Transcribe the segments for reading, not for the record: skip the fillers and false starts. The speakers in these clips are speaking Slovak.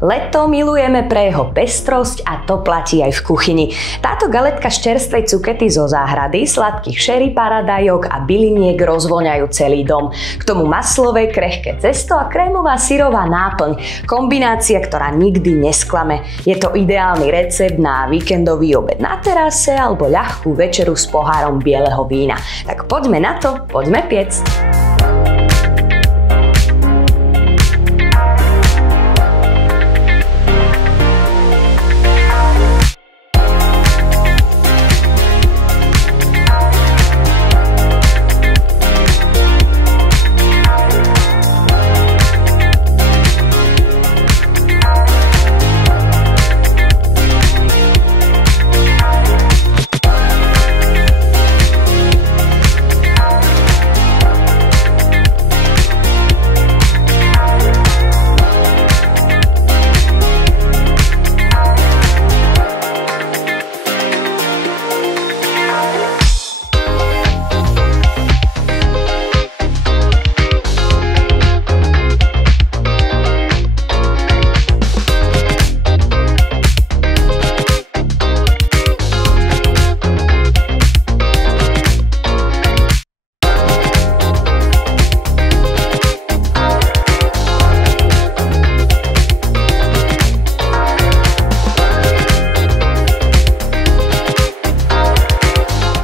Leto milujeme pre jeho pestrosť a to platí aj v kuchyni. Táto galetka z čerstvej cukety zo záhrady, sladkých sherry paradajok a byliniek rozvoňajú celý dom. K tomu maslové krehké cesto a krémová syrová náplň. Kombinácia, ktorá nikdy nesklame. Je to ideálny recept na víkendový obed na terase alebo ľahkú večeru s pohárom bieleho vína. Tak poďme na to, poďme piecť.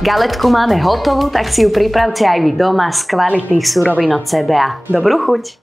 Galetku máme hotovú, tak si ju pripravte aj vy doma z kvalitných surovín od CBA. Dobrú chuť!